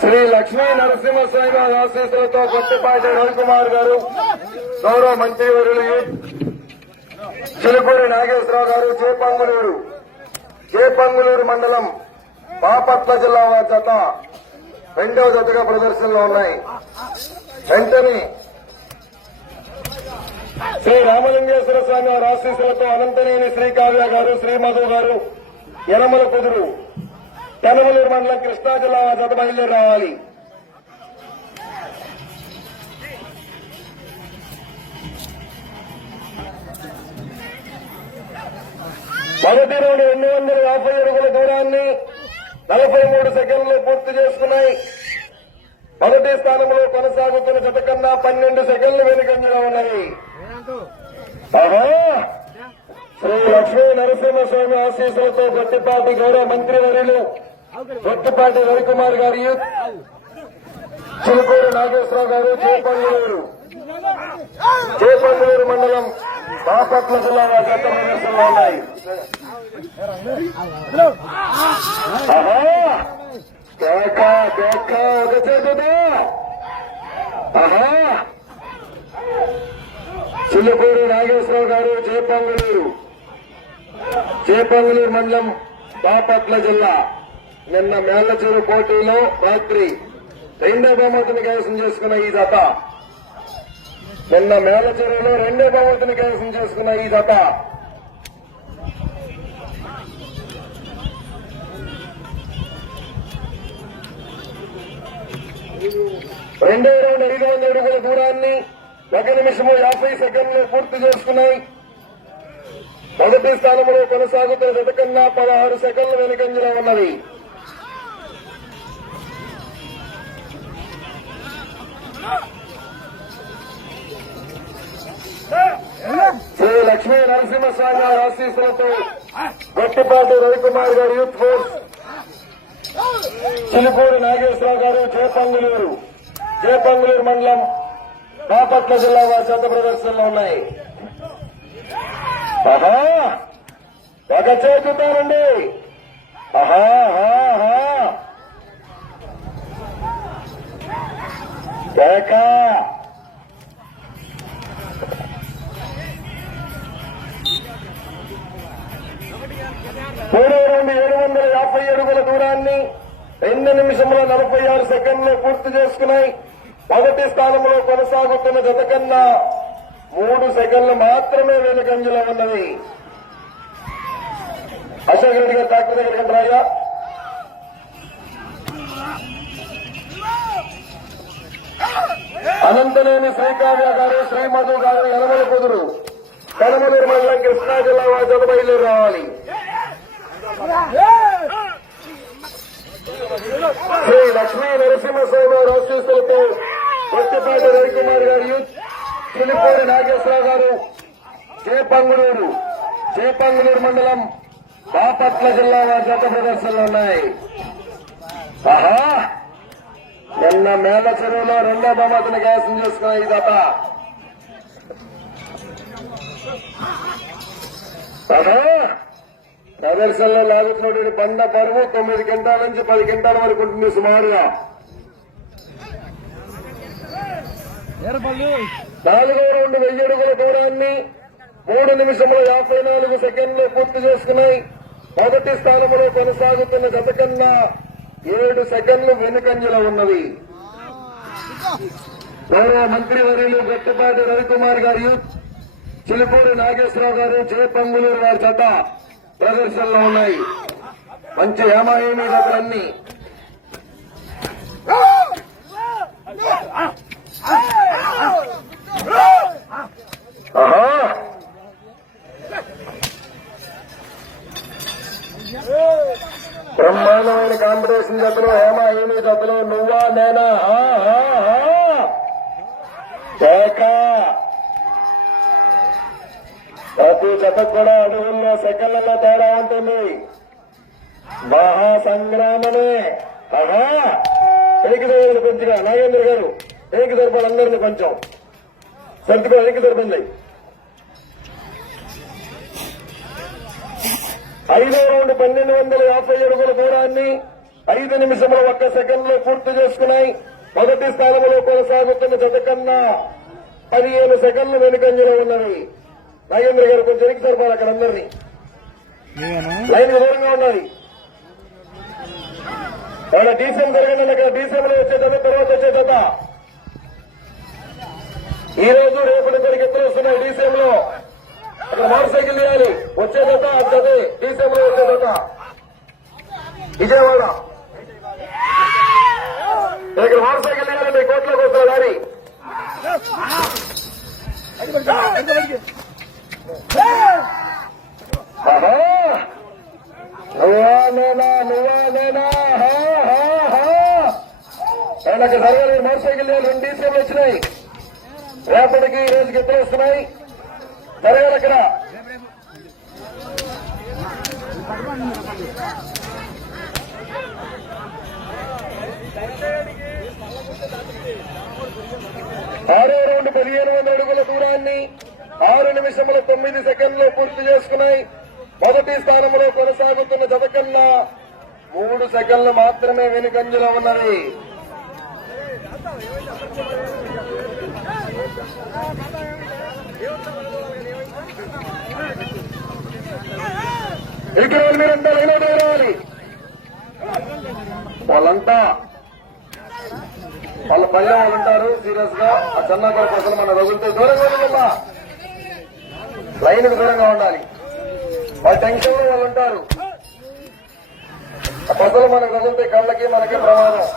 శ్రీ లక్ష్మీ నరసింహస్వామి గారి ఆశీస్సులతో కొత్తపాటి రవికుమార్ గారు, గౌరవ మంత్రివర్యులు చిలుకూరి నాగేశ్వరరావు గారు, చేపంగులూరు మండలం బాపట్ల జిల్లా వారి జత రెండవ జతగా ప్రదర్శనలో ఉన్నాయి. వెంటనే శ్రీ రామలింగేశ్వర స్వామి వారి ఆశీస్సులతో అనంతనేని శ్రీకావ్య గారు, శ్రీ మధు గారు, యనమల కుదురు, పెనమలూరు మండలం కృష్ణా జిల్లా వారి జత బయలుదేరి రావాలి. మొదటి రౌండ్ 250 అడుగుల దూరాన్ని 43 సెకండ్లు పూర్తి చేసుకున్నాయి. మొదటి స్థానంలో కొనసాగుతున్న జత కన్నా 12 సెకండ్లు వెనుకంజలో ఉన్నాయి. శ్రీ లక్ష్మీ నరసింహస్వామి ఆశీస్సులతో గొట్టిపాటి గౌరవ మంత్రివర్యులు గొట్టిపాటి రవికుమార్ గారి చిలుకూరు నాగేశ్వరరావు గారు, చేపంగులూరు మండలం బాపట్ల జిల్లా గత ప్రదర్శనలో ఉన్నాయి. ఒక చేతుదా చిలుకూరు నాగేశ్వరరావు గారు, చేపంగులూరు మండలం బాపట్ల జిల్లా. నిన్న మేళ్లచెరు పోటీలో రాత్రి రెండో బహుమతిని కైవసం చేసుకున్న ఈ జత, నిన్న మేళ్లచెరువులో రెండో బహుమతిని కైవసం చేసుకున్న ఈ జత రెండో రౌండ్ 500 అడుగుల దూరాన్ని 1 నిమిషము 50 సెకండ్లు పూర్తి చేసుకున్నాయి. మొదటి స్థానంలో కొనసాగుతున్న జత కన్నా 16 సెకండ్లు వెనుకంజలో ఉన్నది. శ్రీ లక్ష్మీ నరసింహస్వామి ఆశీస్సులతో గొట్టిపాటి రవికుమార్ గారు, యూత్ ఫోర్స్, చిలుకూరు నాగేశ్వరరావు గారు, చేపంగులూరు మండలం బాపట్ల జిల్లా వారి జత ప్రదర్శనలో ఉన్నాయి. ఒక చేతుతారండి. మూడో రౌండ్ 750 అడుగుల దూరాన్ని 2 నిమిషముల 46 సెకండ్లు పూర్తి చేసుకున్నాయి. మొదటి స్థానంలో కొనసాగుతున్న జత కన్నా 3 సెకండ్లు మాత్రమే వెనుకంజలో ఉన్నది. అశోక్ రెడ్డి గారు డాక్టర్ దగ్గరికి రాగా అనంతనేని శ్రీకావ్య గారు, శ్రీ మధు గారు, యనమల కుదురు, పెనమలూరు మండలం కృష్ణా జిల్లా వారి జత బయలుదేరి రావాలి. శ్రీ లక్ష్మీ నరసింహస్వామి వారి ఆశీస్సులతో కొత్తపాటి రవికుమార్ గారు, చిలుకూరి నాగేశ్వరరావు గారు, చేపంగులూరు మండలం బాపట్ల జిల్లా వారి జత ప్రదర్శనలు ఉన్నాయి. నిన్న మేళ్లచెరువులో రెండో బహుమతిని కైవసం చేసుకున్న ఈ జత ప్రదర్శనలో లాగుతున్నటువంటి బండ బరువు 9 క్వింటాల నుంచి 10 క్వింటాల వరకు ఉంటుంది సుమారుగా. 4వ రౌండ్ 1000 అడుగుల దూరాన్ని 3 నిమిషముల 54 సెకండ్లు పూర్తి చేసుకున్నాయి. మొదటి స్థానంలో కొనసాగుతున్న జత కన్నా 7 సెకండ్లు వెనుకంజలో ఉన్నది. గౌరవ మంత్రివర్యులు గొట్టిపాటి రవికుమార్ గారు, చిలుకూరి నాగేశ్వరరావు గారు, చేపంగులూరు వారి జత ప్రదర్శనలో ఉన్నాయి. మంచి ఏమాయేమీ జతలన్నీ. బ్రహ్మాండమైన కాంపిటీషన్ జతలో ఏమాయేమీ జతలో నువ్వా నేనా ప్రతి జతకు కూడా అడుగుల్లో సెకండ్లలో తేడా ఉంటుంది. మహాసంగ్రామమే. వెనక్కి సరిపడి కొంచెంగా నాగేంద్ర గారు వెనక్కి సరిపడి అందరినీ కొంచెం సర్దుకో, వెనక్కి సరిపడింది. 5వ రౌండ్ 1250 అడుగుల దూరాన్ని 5 నిమిషంలో 1 సెకండ్లో పూర్తి చేసుకున్నాయి. మొదటి స్థానంలో కొనసాగుతున్న జత కన్నా 15 సెకండ్లు వెనుకంజలో ఉన్నవి. నాగేంద్ర గారు కొంచెం ఎనికి సరిపాలి అక్కడ అందరినీ లైన్ దూరంగా ఉన్నది. ఏమైనా డీసీఎం జరగండి అక్కడ. డీసీఎంలో వచ్చే జత తర్వాత వచ్చే జత ఈ రోజు రేపటి పరిగెత్తులు వస్తున్నాయి. డీసీఎంలో అక్కడ మోటార్ సైకిల్ తీయాలి. వచ్చే జత అదే డీసీఎంలో వచ్చే జత విజయవాడ. ఇక్కడ మోటార్ సైకిల్ తీయాలంటే కోట్లోకి వస్తారు దారి. ఆయనకు జరగలేదు. మోటార్ సైకిల్ 2 డీసీఎంలు వచ్చినాయి. రేపటికి ఈ రోజుకి ఎత్తులు వస్తున్నాయి. జరగాలి అక్కడ. ఆరో రౌండ్ 1500 అడుగుల దూరాన్ని 6 నిమిషముల 9 సెకండ్లో పూర్తి చేసుకున్నాయి. మొదటి స్థానంలో కొనసాగుతున్న జత కన్నా 3 సెకండ్లు మాత్రమే వెనుకంజలో ఉన్నవి. ఇక్కడ మీరంతా లైన్ రావాలి. వాళ్ళంతా వాళ్ళ పల్లె వాళ్ళు ఉంటారు. సీరియస్ గా ఆ చన్నాకర పసలు మన రగులుతో దూరంగా ఉండాలమ్మా. లైన్ కు దూరంగా ఉండాలి. వాళ్ళ టెన్షన్ లో వాళ్ళు ఉంటారు. ఆ పసలు మనకు రగులుతే కళ్ళకి మనకి ప్రమాదం.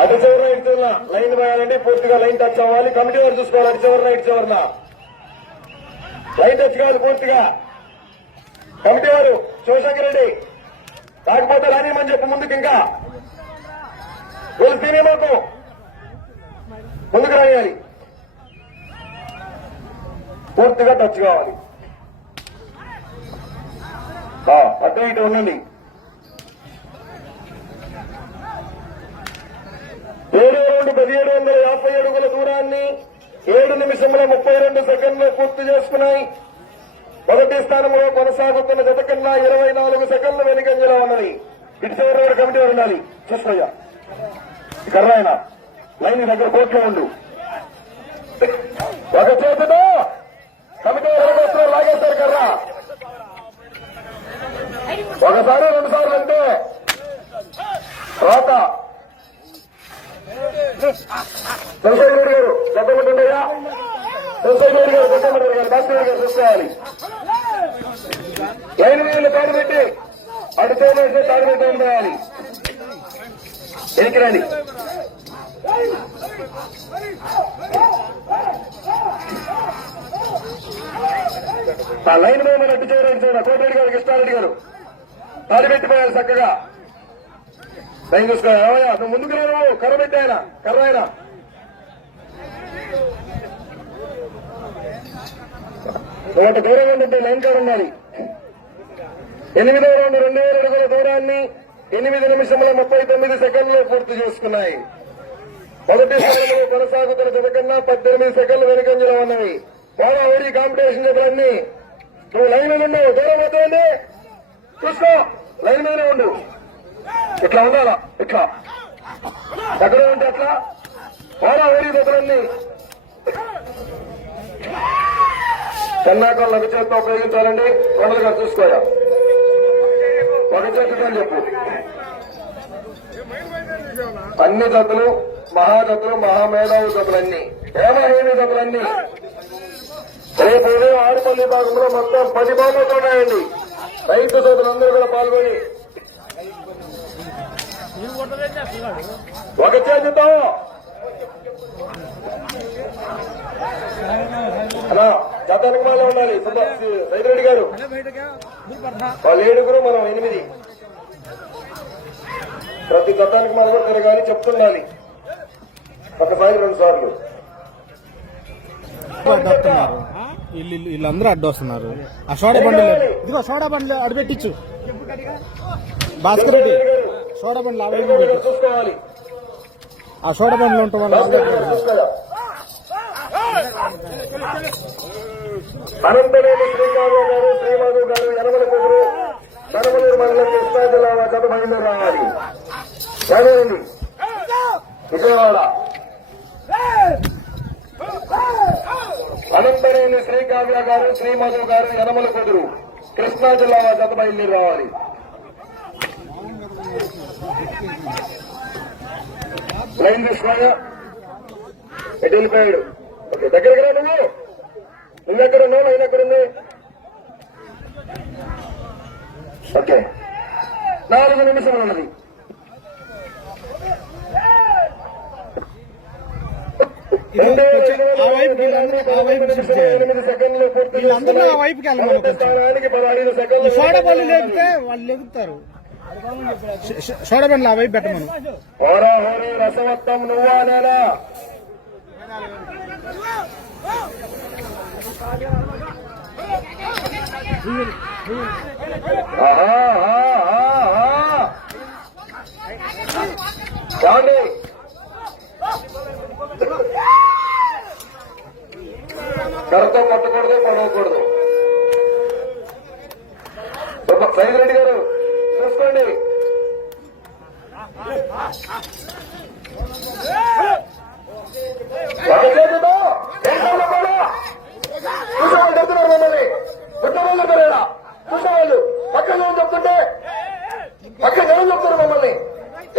అటు చివరిన ఇటు చివరిన లైన్ వేయాలంటే పూర్తిగా లైన్ టచ్ అవ్వాలి. కమిటీ వారు చూసుకోవాలి. అటు చివరిన ఇటు చివరిన లైన్ టచ్ కావాలి పూర్తిగా. కమిటీ వారు శివశంకర్ రెడ్డి కాకపోతే రానిమని చెప్పు. ముందుకు ఇంకా గోల్ తినేమవుతాం. ముందుకు రాయాలి. పూర్తిగా టచ్ కావాలి. అటు ఇటు ఉండండి. 7 రౌండ్ 1750 అడుగుల దూరాన్ని 7 నిమిషముల 32 సెకండ్లు పూర్తి చేసుకున్నాయి. మొదటి స్థానంలో కొనసాగుతున్న జత కన్నా 24 సెకండ్లు వెనుకంజలో ఉన్నది. ఇటు చివరి కమిటీ వారు ఉండాలి. చూస్తాయ్యా కర్రాయన లైన్ దగ్గర కోట్లో ఉండు. ఒక చేతితో కమిటీ వారు లాగేస్తారు కర్రా. ఒకసారి 2 సార్లు అంటే తర్వాత చంద్రశేఖర్ రెడ్డి గారు చెప్పమంటుండయా. చంద్రశేఖర్ రెడ్డి గారు చెప్పమంటారు గారు భాస్కర్ గారు చూసుకోవాలి. లైన్ వీళ్ళు తాడు పెట్టి అటు తోలేసి తాడు పెట్టి ఉండాలి. ఎనికి రండి. ఆ లైన్ మీద అడ్డు చేయడానికి చూడ కోటిరెడ్డి గారు కృష్ణారెడ్డి గారు తాడు పెట్టిపోయాలి చక్కగా. లైన్ చూసుకోవాలి. నువ్వు ముందుకు రావు. కర్ర పెట్టి ఆయన కర్ర ఆయన ఒకటి దూరంగా ఉంటే లైన్ కాడ ఉండాలి. 8వ రౌండ్ 2000 అడుగుల దూరాన్ని 8 నిమిషముల 39 సెకండ్లు పూర్తి చేసుకున్నాయి. మొదటి స్థానంలో కొనసాగుతున్న జత కన్నా 18 సెకండ్లు వెనుకంజలో ఉన్నవి. బాగా ఓడి కాంపిటీషన్ చెప్పలన్నీ. నువ్వు లైన్ మీద ఉండు. దూరం అవుతుంది. చూసుకో. లైన్ మీదనే ఉండు. ఇట్లా ఉండాలా. ఇట్లా ఎక్కడ ఉంటే అట్లా బాగా ఓడి జతలన్నీ. చెన్నాకం లఘు చేతితో ఉపయోగించాలండి. కొండలు గారు చూసుకోయా. ఒక చేతితో చెప్పు. అన్ని జతలు మహాజతులు మహామేధావి జతులన్నీ హేమహేమి జతులన్నీ రేపు ఉదయం ఆరుపల్లి భాగంలో మొత్తం 10 బహుమతులు ఉన్నాయండి. రైతు సోదరులందరూ కూడా పాల్గొని ఒక చేతితో అలా జతానికి మాలో ఉండాలి. రైతురెడ్డి గారు వాళ్ళు 7 మనం 8. ప్రతి జతానికి మాలో కూడా తిరగాలి చెప్తుండాలి. ఒకసారి 2 సార్లు వీళ్ళందరూ అడ్డు వస్తున్నారు. ఆ సోడా బండ్లు ఇదిగో సోడా బండ్లు అడిపెట్టించు. భాస్కర్ రెడ్డి సోడా బండ్లు చూసుకోవాలి. ఆ సోడా బండ్లు ఉంటాం వాళ్ళు అనంతనేని శ్రీకాంత్ గారు శ్రీమాధవ్ గారు యనమల కుదురు కనమలూరు మండలం కృష్ణా జిల్లా జత బయలుదేరి రావాలి. చదవండి విజయవాడ. అనంతనేని శ్రీకావ్య గారు శ్రీమాధవ్ గారు యనమల కుదురు కృష్ణా జిల్లా జత బయలుదేరి రావాలి. లైన్ తీసుకోగా ఎటు వెళ్ళిపోయాడు. ఓకే దగ్గరికి రా నువ్వెక్కడ ఉన్నావు, లైన్ ఎక్కడుంది? ఓకే 4 నిమిషాలు ఉన్నది. సెకండ్లు పూర్తి స్థానానికి 15 సెకండ్లు. సోడా బండ్లు లేపితే వాళ్ళు లెగుతారు. సోడా బండ్లు ఆ వైపు పెట్టమను. హోరా హోరీ రసవత్తం నువ్వా నేనా? చాండి కరతో కొట్టకూడదు, పడవకూడదు. సైదిరెడ్డి గారు చూసుకోండి. చూసేవాళ్ళు చెప్తున్నారు మమ్మల్ని, పుట్టవాళ్ళు పెరేడా చూసేవాళ్ళు పక్కన చెప్తుంటే పక్కన జనం చెప్తారు మమ్మల్ని.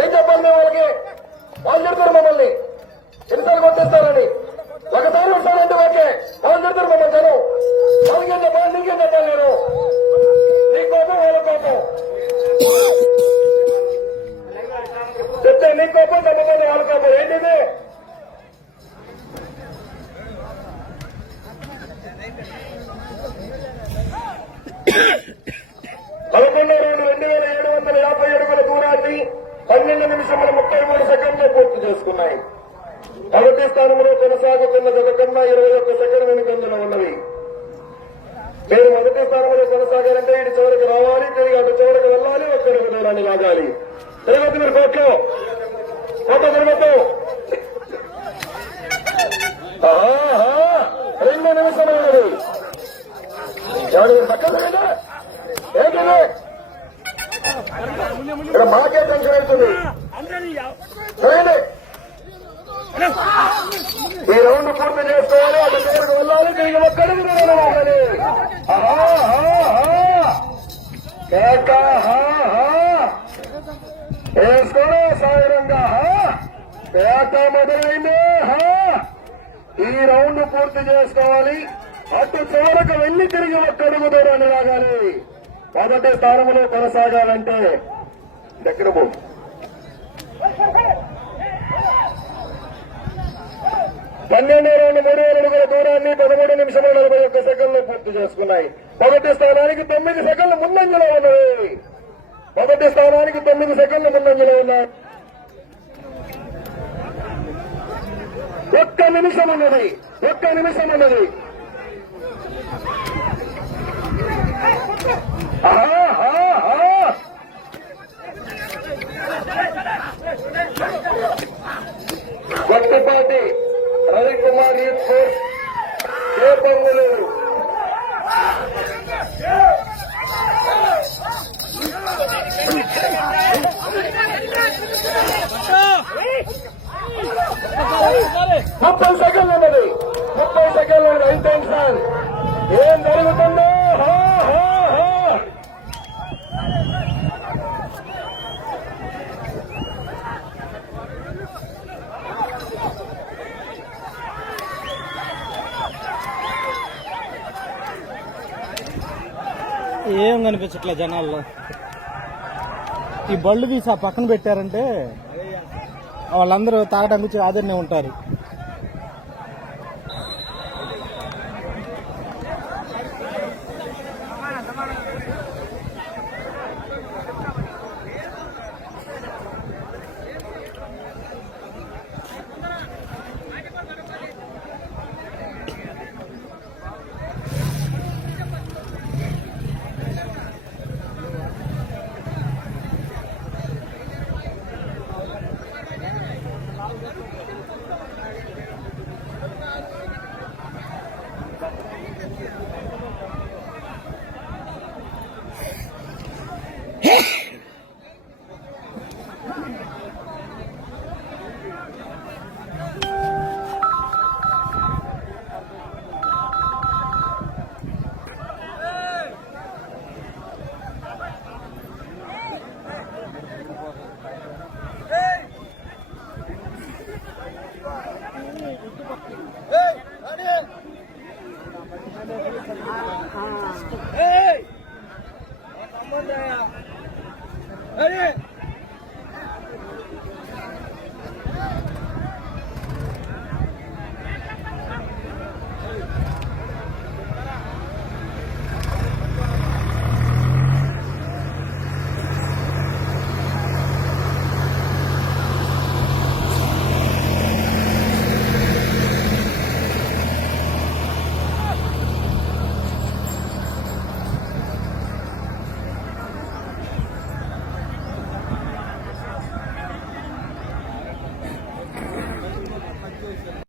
ఏం చెప్పాలి మేము వాళ్ళకి? వాళ్ళు చెప్తారు మమ్మల్ని ఎన్నిసార్లు కొట్టేస్తారని. ఒకసారి వస్తానంటే ఓకే, వాళ్ళు చెప్తారు మమ్మల్ని జనం. వాళ్ళకేం చెప్పాలి, నీకేం చెప్పాలి? నేను నీ కోపం వాళ్ళ కోపం చెప్తే నీ కోపం, చెప్పకపోతే వాళ్ళ కోపం. ఏంటిది? పదకొండో రౌండ్ 2750 అడుగుల దూరాన్ని 12 నిమిషముల 33 సెకండ్లు పూర్తి చేసుకున్నాయి. మొదటి స్థానంలో కొనసాగుతున్న జత కన్నా 21 సెకండ్ వెనుకంజలో ఉన్నవి. మీరు మొదటి స్థానంలో కొనసాగాలంటే ఇటు చివరికి రావాలి, తిరిగి అటు చివరికి వెళ్ళాలి, ఒక్కరి దూరాన్ని లాగాలి. తిరగదు మీరు కోట్లో కోట తిరగదు. 2 నిమిషమైనది. ఎవరు పక్కన ఏంటంటే ఇక్కడ మాకే టెన్షన్ అవుతుంది. ఈ రౌండ్ పూర్తి చేసుకోవాలి, అటు చివరికి వెళ్ళాలి, తిరిగి ఒక్కడికి వెళ్ళాలి. వేసుకోరా సాయిరంగా పేట మొదలైంది. ఈ రౌండ్ పూర్తి చేసుకోవాలి, అటు చివరకు వెళ్లి తిరిగి ఒక్కడుగు దూరాన్ని లాగాలి. మొదటి స్థానంలో కొనసాగాలంటే దగ్గర పో. పన్నెండు రౌండ్ 3,000 అడుగుల దూరాన్ని 13 నిమిషముల 41 సెకండ్లు పూర్తి చేసుకున్నాయి. మొదటి స్థానానికి 9 సెకండ్లు ముందంజలో ఉన్నవి. మొదటి స్థానానికి 9 సెకండ్లు ముందంజలో ఉన్నాయి. 1 నిమిషం ఉన్నది. 1 నిమిషం ఉన్నది. Gottipati Ravikumar youth force Chepanguluru. ముప్పై సెకండ్లు ఉన్నది. 30 సెకండ్లు ఇంటెన్షన్. ఏం జరుగుతుందో? ఏం కనిపించట్లే జనాల్లో. ఈ బళ్ళు తీసి ఆ పక్కన పెట్టారంటే వాళ్ళందరూ తాగడానికి వచ్చి ఆదరణే ఉంటారు.